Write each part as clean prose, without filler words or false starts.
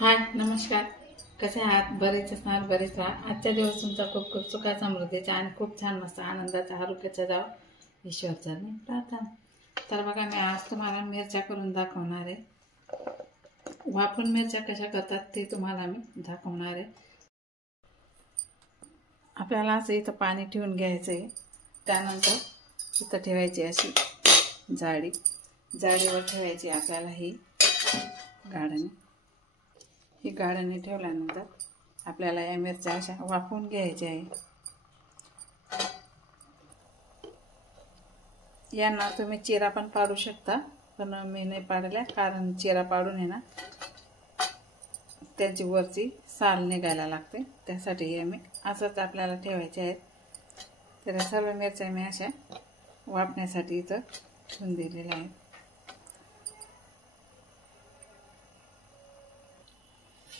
हाय नमस्कार. कसे आहात? बरेच असणार, बरेच राहा. आजचा दिवस तुमचा खूप खूप सुखा समृद्धीचा आणि खूप छान मस्त आनंदाचा आरोग्याचा जावं ईश्वरचरणी प्रार्थना. तर बघा, मी आज तुम्हाला मिरच्या करून दाखवणार आहे. वाफून मिरच्या कशा करतात ते तुम्हाला मी दाखवणार आहे. आपल्याला असं इथं पाणी ठेवून घ्यायचं आहे. त्यानंतर इथं ठेवायची अशी जाळीवर ठेवायची आपल्याला ही गाळणी ठेवल्यानंतर आपल्याला या मिरच्या अशा वाफवून घ्यायच्या आहे. यांना तुम्ही चिरा पण पाडू शकता, पण मी नाही पाडल्या, कारण चिरा पाडून आहे ना त्यांची वरची साल निघायला लागते. त्यासाठी हे मी असंच आपल्याला ठेवायचे आहेत. तर सर्व मिरच्या मी अशा वाफण्यासाठी इथं ठेवून दिलेल्या आहेत.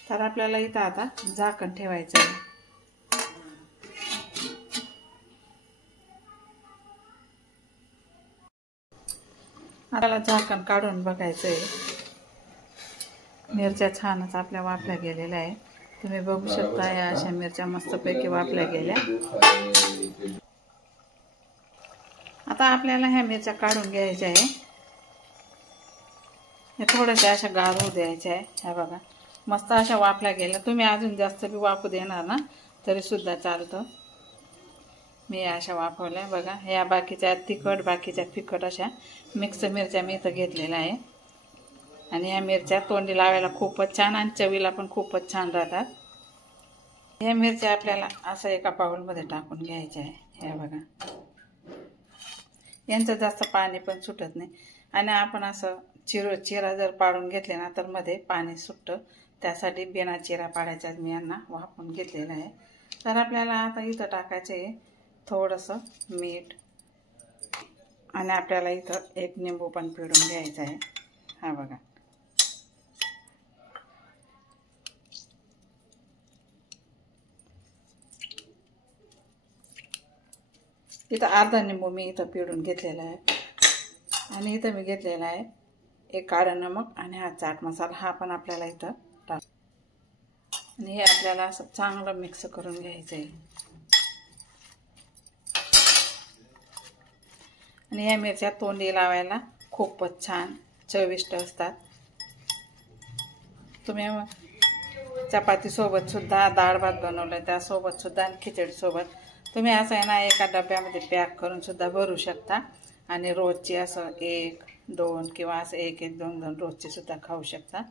तर आपल्याला इथं आता झाकण ठेवायचं आहे. आपल्याला झाकण काढून बघायचं आहे. मिरच्या छानच आपल्या वाफल्या गेलेल्या आहे. तुम्ही बघू शकता, या अशा मिरच्या मस्तपैकी वाफल्या गेल्या. आता आपल्याला ह्या मिरच्या काढून घ्यायच्या आहे. हे थोड्याशा अशा गार होऊ द्यायच्या आहे. ह्या बघा, मस्त अशा वाफल्या गेल्या. तुम्ही अजून जास्त बी वाफू देणार ना तरी सुद्धा चालतं. मी अशा वाफवल्या बघा. ह्या बाकीच्या तिखट, बाकीच्या फिकट अशा मिक्स मिरच्या मी इथं घेतलेल्या आहे. आणि ह्या मिरच्या तोंडी लावायला खूपच छान आणि चवीला पण खूपच छान राहतात. ह्या मिरच्या आपल्याला असं एका बाउलमध्ये टाकून घ्यायच्या आहे. ह्या बघा, यांचं जास्त पाणी पण सुटत नाही. आणि आपण असं चिरा जर पाडून घेतले ना तर मध्ये पाणी सुटतं. त्यासाठी बिना चिरा पाडायचा मी यांना वाफवून घेतलेलं आहे. तर आपल्याला आता इथं टाकायचं आहे थोडंसं मीठ. आणि आपल्याला इथं एक निंबू पण पिळून घ्यायचा आहे. हा बघा, इथं अर्धा निंबू मी इथं पिळून घेतलेला आहे. आणि इथं मी घेतलेला आहे एक काळं नमक आणि हा चाट मसाला, हा पण आपल्याला इथं टाक. आणि हे आपल्याला असं चांगलं मिक्स करून घ्यायचं आहे. आणि ह्या मिरच्या तोंडी लावायला खूपच छान चविष्ट असतात. तुम्ही चपातीसोबत सुद्धा, डाळ भात बनवलं त्यासोबत सुद्धा आणि खिचडीसोबत तुम्ही असं आहे ना एका डब्यामध्ये पॅक करून सुद्धा भरू शकता. आणि रोजची असं 1, 2 किंवा असं 1, 2 रोजची सुद्धा खाऊ शकता.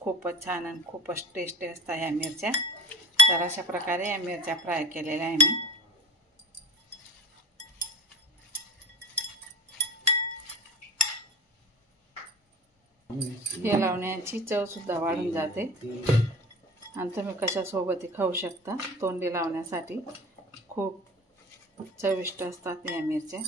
खूपच छान आणि खूपच टेस्टी असतात ह्या मिरच्या. तर अशा प्रकारे या मिरच्या फ्राय केलेल्या आहे मी. हे लावण्याची चव सुद्धा वाढून जाते. आणि तुम्ही कशासोबतही खाऊ शकता. तोंडी लावण्यासाठी खूप चविष्ट असतात या मिरच्या.